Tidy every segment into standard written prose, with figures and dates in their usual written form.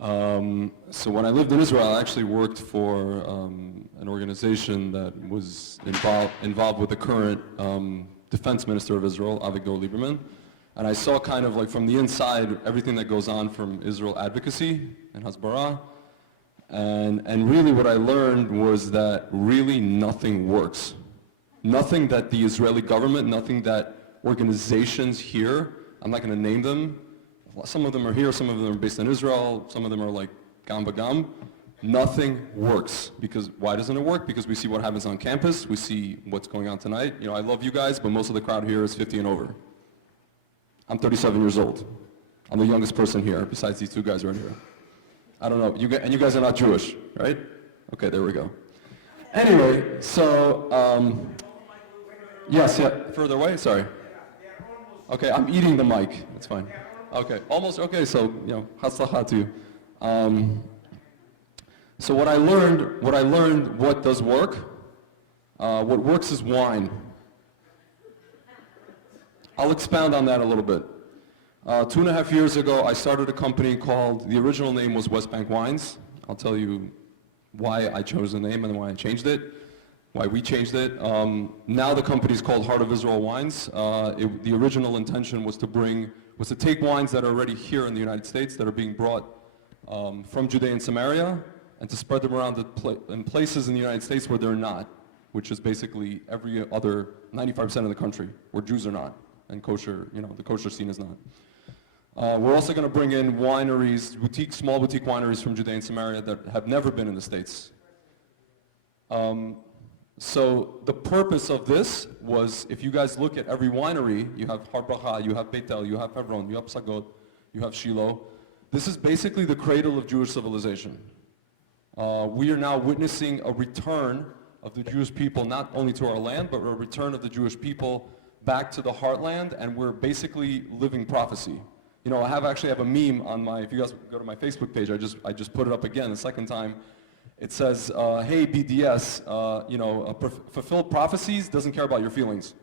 So when I lived in Israel, I actually worked for an organization that was involved with the current defense minister of Israel, Avigdor Lieberman. And I saw kind of like from the inside everything that goes on from Israel advocacy and Hasbara. And really what I learned was that really nothing works. Nothing that the Israeli government, nothing that organizations here, I'm not going to name them. Some of them are here, some of them are based in Israel, some of them are like gam bagam. Nothing works. Because why doesn't it work? Because we see what happens on campus, we see what's going on tonight. You know, I love you guys, but most of the crowd here is 50 and over. I'm 37 years old. I'm the youngest person here, besides these two guys right here. I don't know, and you guys are not Jewish, right? Okay, there we go. Anyway, so, yes, yeah, further away, sorry. Okay, I'm eating the mic, that's fine. Okay, almost, okay, so, you know, hatzlacha to you. So what I learned, what does work? What works is wine. I'll expound on that a little bit. 2.5 years ago, I started a company called, the original name was West Bank Wines. I'll tell you why I chose the name and why I changed it, why we changed it. Now the company is called Heart of Israel Wines. The original intention was to take wines that are already here in the United States, that are being brought from Judea and Samaria, and to spread them around in places in the United States where they're not, which is basically every other 95% of the country, where Jews are not, and kosher, you know, the kosher scene is not. We're also going to bring in wineries, small boutique wineries from Judea and Samaria that have never been in the States. So the purpose of this was, if you guys look at every winery, you have Har Bracha, you have Beit El, you have Hebron, you have Psagot, you have Shiloh. This is basically the cradle of Jewish civilization. We are now witnessing a return of the Jewish people, not only to our land, but a return of the Jewish people back to the heartland, and we're basically living prophecy. You know, I actually have a meme on my, if you guys go to my Facebook page, I just put it up again the second time. It says, hey BDS, you know, fulfilled prophecies doesn't care about your feelings.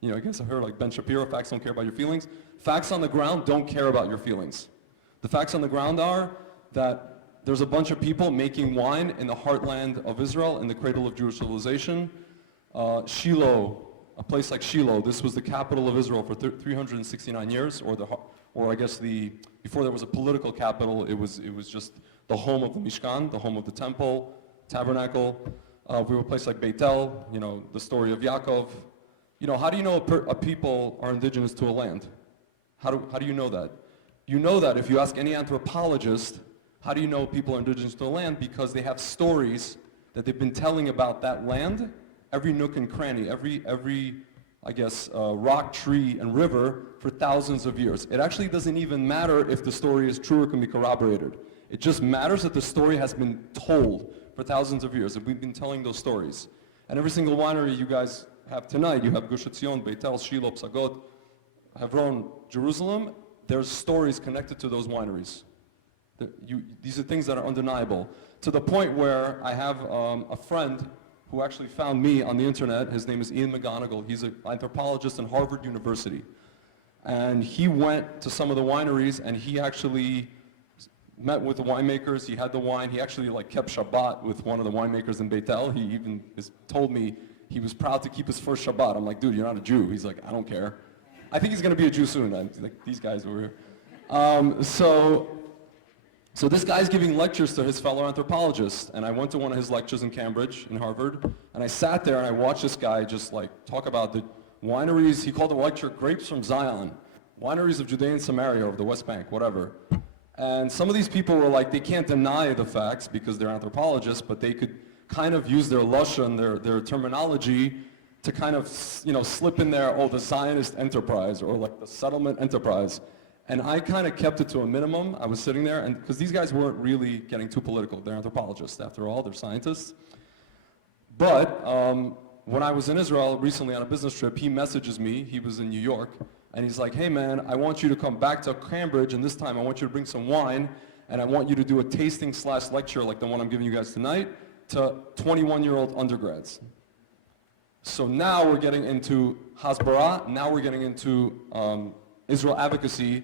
You know, I guess I heard like Ben Shapiro, facts don't care about your feelings. Facts on the ground don't care about your feelings. The facts on the ground are that there's a bunch of people making wine in the heartland of Israel, in the cradle of Jewish civilization. Shiloh, a place like Shiloh, this was the capital of Israel for 369 years, or I guess before there was a political capital, it was just the home of the Mishkan, the home of the temple, tabernacle. We have a place like Beit El, you know, the story of Yaakov. You know, how do you know a people are indigenous to a land? How do you know that? You know that if you ask any anthropologist, how do you know people are indigenous to a land? Because they have stories that they've been telling about that land, every nook and cranny, every I guess, rock, tree, and river for thousands of years. It actually doesn't even matter if the story is true or can be corroborated. It just matters that the story has been told for thousands of years, and we've been telling those stories. And every single winery you guys have tonight, you have Gush Etzion, Beit El, Shiloh, Psagot, Hebron, Jerusalem, there's stories connected to those wineries. These are things that are undeniable. To the point where I have a friend who actually found me on the internet. His name is Ian McGonigal. He's an anthropologist in Harvard University. And he went to some of the wineries and he actually met with the winemakers. He had the wine. He actually like kept Shabbat with one of the winemakers in Beit El. He even told me he was proud to keep his first Shabbat. I'm like, dude, you're not a Jew. He's like, I don't care. I think he's going to be a Jew soon. Like, these guys over here. So this guy's giving lectures to his fellow anthropologists, and I went to one of his lectures in Cambridge, in Harvard, and I sat there and I watched this guy just like talk about the wineries. He called the lecture Grapes from Zion, wineries of Judea and Samaria or the West Bank, whatever. And some of these people were like, they can't deny the facts because they're anthropologists, but they could kind of use their lashon, their terminology, to kind of, you know, slip in there, oh, the Zionist enterprise, or like the settlement enterprise. And I kind of kept it to a minimum. I was sitting there, and because these guys weren't really getting too political. They're anthropologists, after all. They're scientists. But when I was in Israel recently on a business trip, he messages me. He was in New York. And he's like, hey, man, I want you to come back to Cambridge, and this time I want you to bring some wine, and I want you to do a tasting/lecture like the one I'm giving you guys tonight to 21-year-old undergrads. So now we're getting into Hasbara. Now we're getting into Israel advocacy.